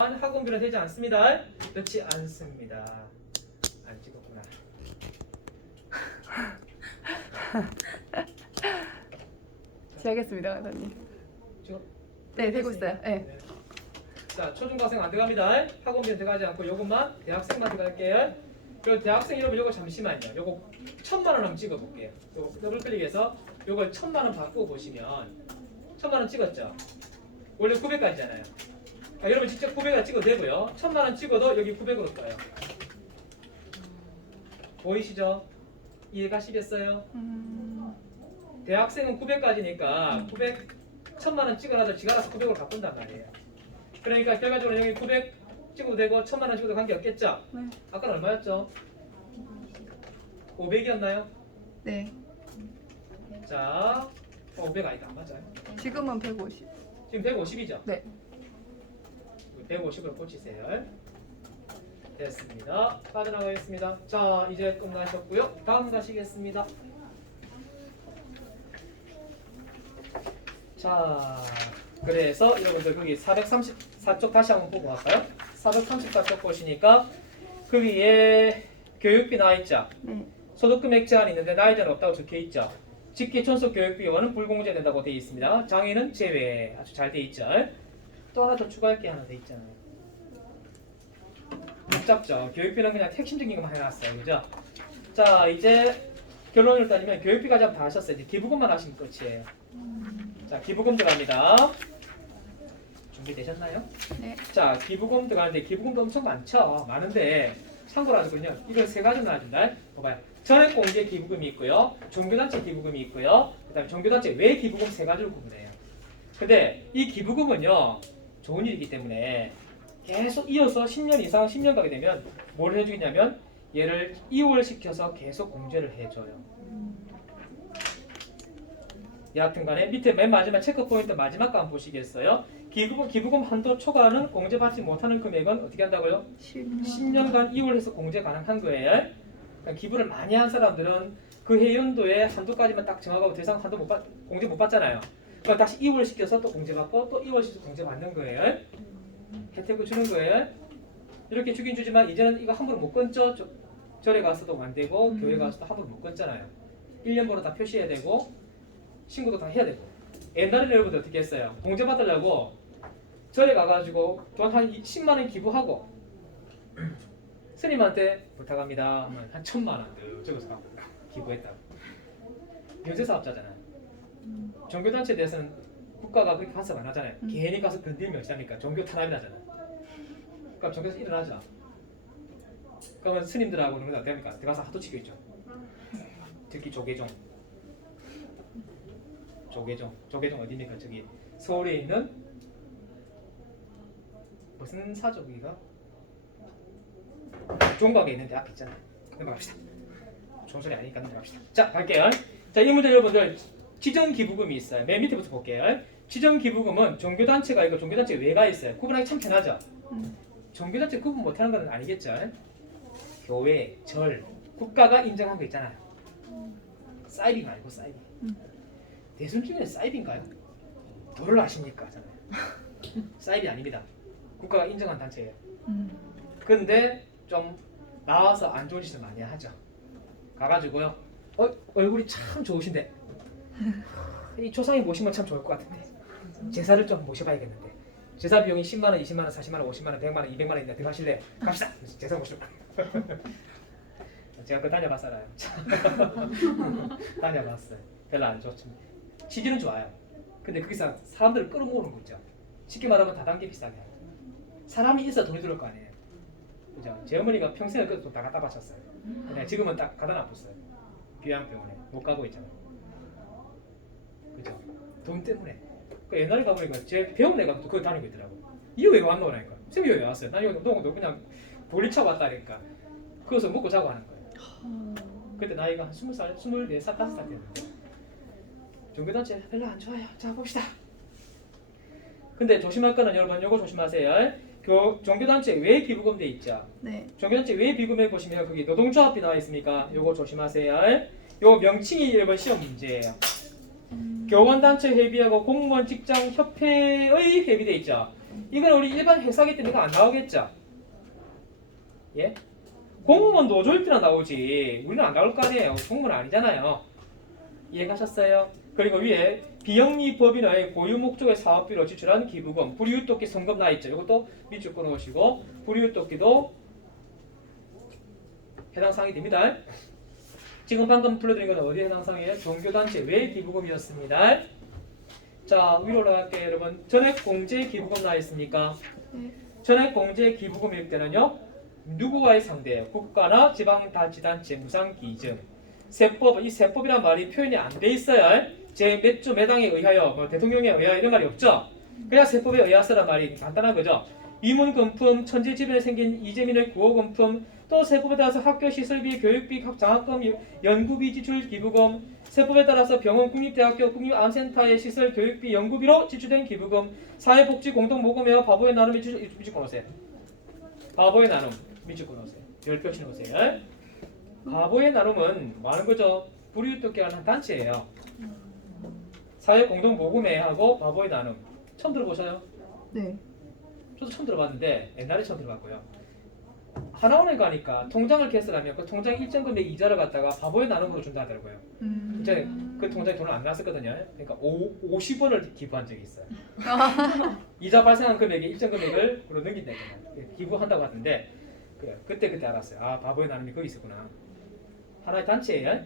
학원비는 되지 않습니다. 넣지 않습니다. 안 찍었구나. 시작했습니다, 강사님. 지금 네, 되고 있어요. 네. 네. 자, 초중고생 안 들어갑니다. 학원비는 들어가지 않고 요것만 대학생만 들어갈게요. 그 대학생 이러면 요거 잠시만요. 요거 천만 원 한번 찍어볼게요. 요거 더블 클릭해서 요걸 천만 원 바꾸어 보시면 천만 원 찍었죠. 원래 900까지잖아요. 아, 여러분 직접 900을 찍어도 되고요. 천만 원 찍어도 여기 900으로 떠요. 보이시죠? 이해 가시겠어요? 음, 대학생은 900까지니까 900 천만 원 찍어놔도 지가 알아서 900으로 바꾼단 말이에요. 그러니까 결과적으로 여기 900 찍어도 되고 천만 원 찍어도 관계 없겠죠? 네. 아까는 얼마였죠? 500이었나요? 네. 자, 어, 500 아니다 안 맞아요. 지금은 150. 지금 150이죠? 네. 150으로 꽂히세요. 됐습니다. 빠져나가겠습니다. 자, 이제 끝나셨고요. 다음 가시겠습니다. 자, 그래서 여러분들 거기 434쪽 다시 한번 보고 갈까요? 434쪽 보시니까 거기에 교육비 나와 있죠? 네. 소득금액 제한이 있는데 나이 제한 없다고 적혀 있죠. 직계 촌속 교육비와는 불공제된다고 되어 있습니다. 장애는 제외 아주 잘 되어 있죠. 또 하나 더 추가할 게 하나 돼 있잖아요. 복잡죠. 교육비는 그냥 핵심적인 것만 해놨어요. 그죠? 자 이제 결론을 따지면 교육비 과정 다 하셨어요. 이제 기부금만 하시면 끝이에요. 자 기부금 들어갑니다. 준비되셨나요? 네. 자 기부금 들어가는데 기부금도 엄청 많죠. 많은데 참고로 하시군요. 이걸 세 가지 나눠준다. 봐봐요. 전액 공제 기부금이 있고요. 종교단체 기부금이 있고요. 그 다음에 종교단체 외 기부금 세 가지로 구분해요. 근데 이 기부금은요 좋은 일이기 때문에 계속 이어서 10년 이상 10년 가게 되면 뭘 해주냐면 얘를 이월시켜서 계속 공제를 해줘요. 여하튼간에 밑에 맨 마지막 체크 포인트 마지막 거 한번 보시겠어요? 기부금 기부금 한도 초과하는 공제받지 못하는 금액은 어떻게 한다고요? 10년. 10년 간 이월해서 공제 가능한 거예요. 그러니까 기부를 많이 한 사람들은 그 해연도에 한도까지만 딱 정하고 대상 한도 못 받, 공제 못 받잖아요. 그럼 다시 이월 시켜서 또 공제 받고 또 이월 시켜서 공제 받는 거예요. 혜택을 주는 거예요. 이렇게 주긴 주지만 이제는 이거 함부로 못 끊죠. 저, 절에 가서도 안 되고 음. 교회 가서도 함부로 못 끊잖아요. 1년 번호 다 표시해야 되고 신고도 다 해야 되고. 옛날에는 여러분들 어떻게 했어요? 공제 받으려고 절에 가가지고 돈 한 10만 원 기부하고 스님한테 부탁합니다 하면 한 천만 원더 적어서 갖고 기부했다. 연쇄 사업자잖아요. 종교단체에 대해서는 국가가 그렇게 간섭 안 하잖아요. 음. 괜히 가서 건들면 어찌합니까? 종교 탄압이 나잖아. 그럼 종교에서 일어나죠. 그러면 스님들하고는 어떻게 합니까? 들어가서 하도 치고 있죠. 특히 조계종. 조계종. 조계종 어디입니까? 저기 서울에 있는 무슨 사족이가 종각에 있는 대학 있잖아요. 넘어갑시다. 종소리 아니니까 넘어갑시다. 자, 갈게요. 자, 이 문제 여러분들 지정 기부금이 있어요. 맨 밑에부터 볼게요. 지정 기부금은 종교단체가 있고 종교단체 외가 있어요. 구분하기 참 편하죠. 음. 종교단체 구분 못하는 건 아니겠죠. 교회, 절, 국가가 인정한 거 있잖아요. 사이비 말고 사이비. 음. 대선 중에 사이비인가요? 도를 아십니까? 잖아요. 사이비 아닙니다. 국가가 인정한 단체예요. 음. 근데 좀 나와서 안 좋은 짓을 많이 하죠. 가가지고요. 어, 얼굴이 참 좋으신데 이 조상이 모시면 참 좋을 것 같은데 제사를 좀 모셔봐야겠는데 제사 비용이 10만 원, 20만 원, 40만 원, 50만 원, 100만 원, 200만 원인데 들어가실래요? 갑시다. 제사 모시러 제가 그 다녀봤잖아요. 다녀봤어요. 별로 안 좋습니다. 취지는 좋아요. 근데 거기서 사람들을 끌어모으는 거 있죠. 쉽게 말하면 다단계 비슷하게. 사람이 있어 돈이 들어올 거 아니에요. 그죠? 제 어머니가 평생을 그돈 다 갖다 바쳤어요. 근데 지금은 딱 가다 놔뒀어요. 귀향병원에 못 가고 있잖아요. 그죠? 돈 때문에. 그 옛날에 가보니까 제 배운 애가 또 그거 다니고 있더라고. 이거 왜 왔노? 라니까. 쌤이 왜 왔어요? 난 여기 너무 그냥 돌리차 왔다니까. 그래서 먹고 자고 하는 거예요. 그때 나이가 한 20살, 24살, 5살 됐는데 종교단체 별로 안 좋아요. 자 봅시다. 근데 조심할 거는 여러분 요거 조심하세요. 교, 종교단체 외 기부금 돼 있죠. 네. 종교단체 외 비금에 보시면 거기 노동조합비 나와 있으니까 요거 조심하세요. 요 명칭이 이번 시험 문제예요. 음. 교원단체 회비하고 공무원 직장 협회의 회비 돼 있죠. 이건 우리 일반 회사기 때문에 이거 안 나오겠죠? 예? 공무원 노조일 때나 나오지 우리는 안 나올 거 아니에요 공무원 아니잖아요 이해가셨어요? 그리고 위에 비영리 법인의 고유 목적의 사업비로 지출한 기부금 불이웃돕기 성금 나 있죠 이것도 밑줄 끊어오시고 불이웃돕기도 해당 사항이 됩니다 지금 방금 불러드린 건 어디에 해당 사항이에요? 종교단체 외 기부금이었습니다 자 위로 올라갈게요 여러분 전액 공제 기부금 나 있습니까? 네. 전액 공제 기부금일 때는요 누구와의 상대예요? 국가나 지방자치단체 무상기증 세법 이 세법이란 말이 표현이 안 돼 있어요 제몇조몇 항에 의하여 뭐 대통령에 의하여 이런 말이 없죠 그냥 세법에 의하서란 말이 간단한 거죠 이문금품 천재지변에 생긴 이재민의 구호금품 또 세법에 따라서 학교 시설비 교육비 학 장학금 연구비 지출 기부금 세법에 따라서 병원 국립대학교 국립암센터의 시설 교육비 연구비로 지출된 기부금 사회복지 공동모금회와 바보의 나눔이 지출 미줄 끊으세요 바보의 나눔 밑줄 끊으세요 열표 치놓으세요 바보의 나눔은 뭐 하는 거죠? 불이웃돕기라는 단체예요 사회 공동모금회하고 바보의 나눔 처음 들어보셔요? 네. 저도 처음 들어봤는데 옛날에 처음 들어봤고요. 하나원에 가니까 통장을 개설하면 그 통장 일정 금액 이자를 갖다가 바보의 나눔으로 준다 하더라고요. 음. 이제 그 통장에 돈을 안 나왔었거든요. 그러니까 오, 50원을 기부한 적이 있어요. 이자 발생한 금액의 일정 금액을 으로 넘긴다 이거예요. 기부한다고 하던데 그, 그때 그때 알았어요. 아 바보의 나눔이 거기 있었구나. 하나의 단체예요.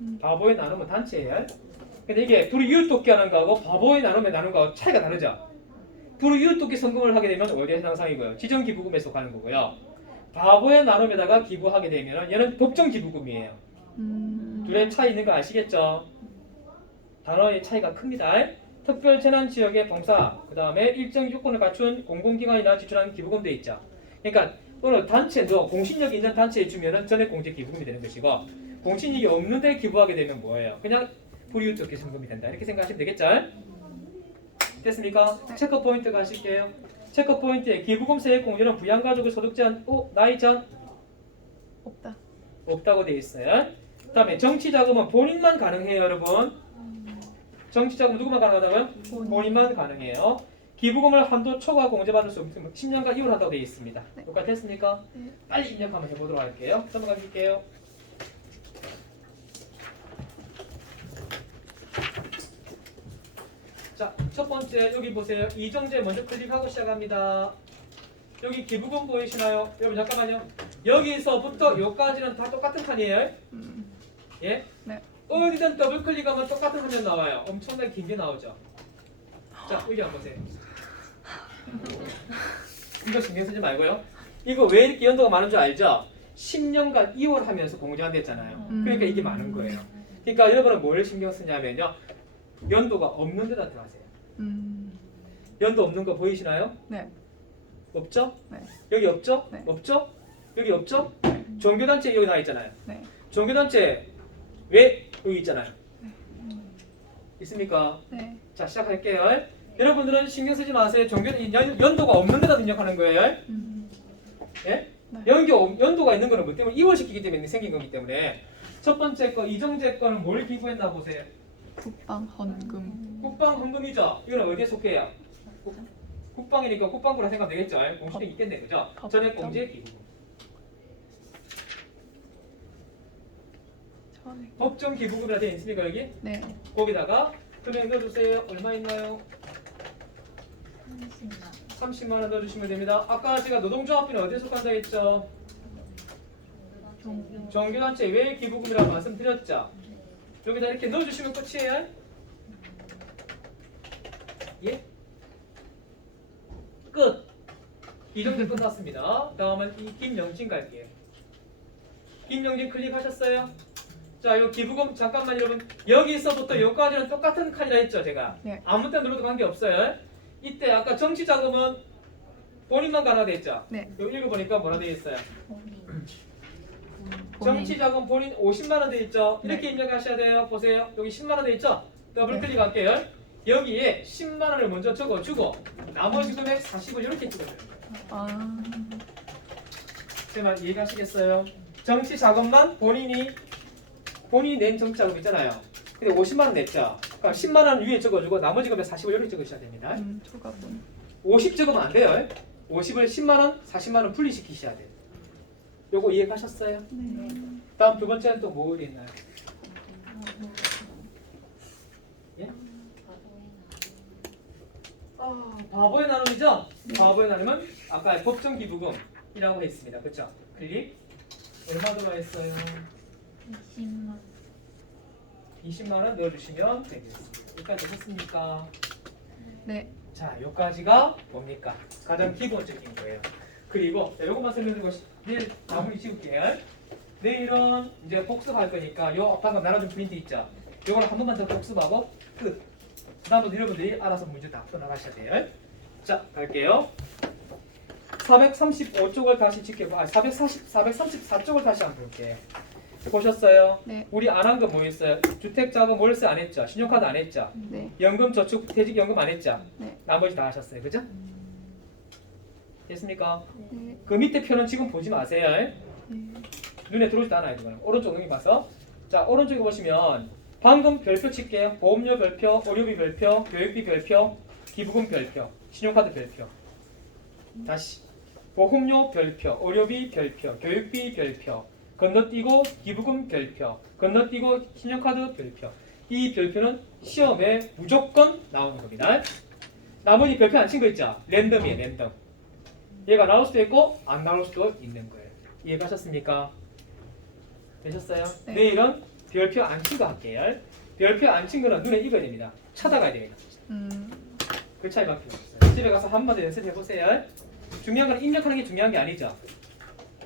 음. 바보의 나눔은 단체예요. 근데 이게 불이웃돕기 하는 거하고 바보의 나눔의 나눔과 차이가 다르죠. 불이웃돕기 성금을 하게 되면 해당 사항이고요. 지정기부금에 속하는 거고요. 바보의 나눔에다가 기부하게 되면 얘는 법정 기부금이에요. 음. 둘의 차이 있는 거 아시겠죠? 단어의 차이가 큽니다. 특별 재난 지역의 봉사, 그 다음에 일정 요건을 갖춘 공공기관이나 지출하는 기부금 돼 있죠. 그러니까 어느 단체도 공신력이 있는 단체에 주면은 전액 공제 기부금이 되는 것이고 공신력이 없는데 기부하게 되면 뭐예요? 그냥 불이웃돕기 성금이 된다. 이렇게 생각하시면 되겠죠? 됐습니까? 네. 체크 포인트 가실게요. 체크 포인트에 기부금 세액 공제는 부양가족의 소득 제한, 오 나이 제한 없다. 없다고 돼 있어요. 그다음에 정치 자금은 본인만 가능해요, 여러분. 정치 자금 누구만 가능하다고요? 본. 본인만 가능해요. 기부금을 한도 초과 공제받을 수 없으면 10년간 이월한다고 돼 있습니다. 네. 여기까지 됐습니까? 네. 빨리 입력 한번 해보도록 할게요. 넘어가 줄게요. 자, 첫 번째 여기 보세요. 이정재 먼저 클릭하고 시작합니다. 여기 기부금 보이시나요? 여러분 잠깐만요. 여기서부터 여기까지는 다 똑같은 칸이에요. 음. 예? 네. 어디든 더블 클릭하면 똑같은 화면 나와요. 엄청나게 긴 게 나오죠. 자, 여기 한번 보세요. 이거 신경 쓰지 말고요. 이거 왜 이렇게 연도가 많은 줄 알죠? 10년간 2월 하면서 공제가 됐잖아요. 음. 그러니까 이게 많은 거예요. 그러니까 여러분은 뭘 신경 쓰냐면요. 연도가 없는 데다 들어가세요. 음. 연도 없는 거 보이시나요? 네. 없죠? 네. 여기 없죠? 네. 없죠? 여기 없죠? 종교단체 여기 나와 있잖아요. 네. 종교단체 왜 여기 있잖아요. 있습니까? 네. 자 시작할게요. 여러분들은 신경 쓰지 마세요. 종교 연, 연도가 없는 데다 입력하는 거예요. 음. 예? 네. 연교 연도가 있는 거는 뭐 때문에 이월시키기 때문에 생긴 거기 때문에 첫 번째 거 이정재 거는 뭘 기부했나 보세요. 국방 헌금. 국방 헌금이죠. 이거는 어디에 속해요? 국- 국방이니까 국방부라 생각하면 되겠죠. 공시력 있겠네, 그죠? 법- 전액 공제 기부금. 전액. 법정 기부금이라 되어 있습니까 여기? 네. 거기다가 금액 넣어주세요. 얼마 있나요? 30만 원 넣어주시면 됩니다. 아까 제가 노동조합비는 어디에 속한다 했죠? 정규단체 외 기부금이라고 말씀드렸죠? 여기다 이렇게 넣어주시면 끝이에요. 예? 끝. 이 정도 끝났습니다. 다음은 이 김영진 갈게요. 김영진 클릭하셨어요? 자, 이 기부금 잠깐만 여러분 여기서부터 여기까지는 똑같은 칸이라 했죠, 제가. 네. 아무 때 눌러도 관계 없어요. 이때 아까 정치 자금은 본인만 가능하다 했죠. 네. 여기 읽어보니까 뭐라 되어 있어요? 정치 자금 본인 50만 원 돼 있죠. 네. 이렇게 입력하셔야 돼요. 보세요. 여기 10만 원 돼 있죠. 더블 네. 클릭할게요. 여기에 10만 원을 먼저 적어주고 나머지 금액 40을 이렇게 찍어줘요. 아. 제말 이해가시겠어요? 정치 자금만 본인이 본인이 낸 정치 자금 있잖아요. 근데 50만 원 냈죠. 그럼 10만 원 위에 적어주고 나머지 금액 40을 이렇게 적으셔야 됩니다. 음. 초과분. 50 적으면 안 돼요. 50을 10만 원, 40만 원 분리시키셔야 돼요. 요거 이해 가셨어요? 네. 다음 두 번째는 또 뭐 있나요? 예? 아, 바보의 나눔이죠? 바보의 나눔은 아까 법정 기부금이라고 했습니다. 그렇죠? 클릭. 얼마 들어있어요? 20만 20만 원 넣어주시면 되겠습니다. 여기까지 했습니까? 네. 자, 여기까지가 뭡니까? 가장 기본적인 거예요. 그리고 자, 요것만 설명드리고 시- 내일 마무리 지울게요. 내일은 이제 복습할 거니까 요 방금 나눠준 프린트 있죠? 요거를 한 번만 더 복습하고 끝. 그다음부터 여러분들이 알아서 문제 다 풀어나가셔야 돼요. 자, 갈게요. 435쪽을 다시 지켜봐. 아, 440, 434쪽을 다시 한번 볼게요. 보셨어요? 네. 우리 안 한 거 뭐 있어요? 주택자금 월세 안 했죠? 신용카드 안 했죠? 네. 연금 저축 퇴직연금 안 했죠? 네. 나머지 다 하셨어요. 그죠? 됐습니까? 네. 그 밑에 표는 지금 보지 마세요. 네. 눈에 들어오지도 않아요. 이거는. 오른쪽 여기 봐서. 자, 오른쪽에 보시면 방금 별표 칠게요. 보험료 별표, 의료비 별표, 교육비 별표, 기부금 별표, 신용카드 별표. 다시. 보험료 별표, 의료비 별표, 교육비 별표, 건너뛰고 기부금 별표, 건너뛰고 신용카드 별표. 이 별표는 시험에 무조건 나오는 겁니다. 나머지 별표 안 친 거 있죠? 랜덤이에요, 랜덤. 얘가 나올 수도 있고 안 나올 수도 있는 거예요. 이해가셨습니까? 되셨어요? 네. 내일은 별표 안 친거 할게요. 별표 안 친 거는 눈에 익어야 됩니다. 찾아가야 됩니다. 음. 그 차이밖에 없어요. 집에 가서 한 번 더 연습해 보세요. 중요한 건 입력하는 게 중요한 게 아니죠.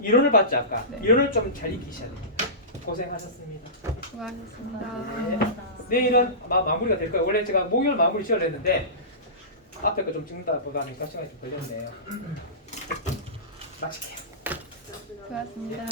이론을 봤죠 아까. 네. 이론을 좀 잘 익히셔야 됩니다. 고생하셨습니다. 수고하셨습니다. 내일은 아마 마무리가 될 거예요. 원래 제가 목요일 마무리 지으려 했는데 앞에 거 좀 찍는다 보다 보니까 시간이 좀 걸렸네요. 마칠게요. 수고하셨습니다.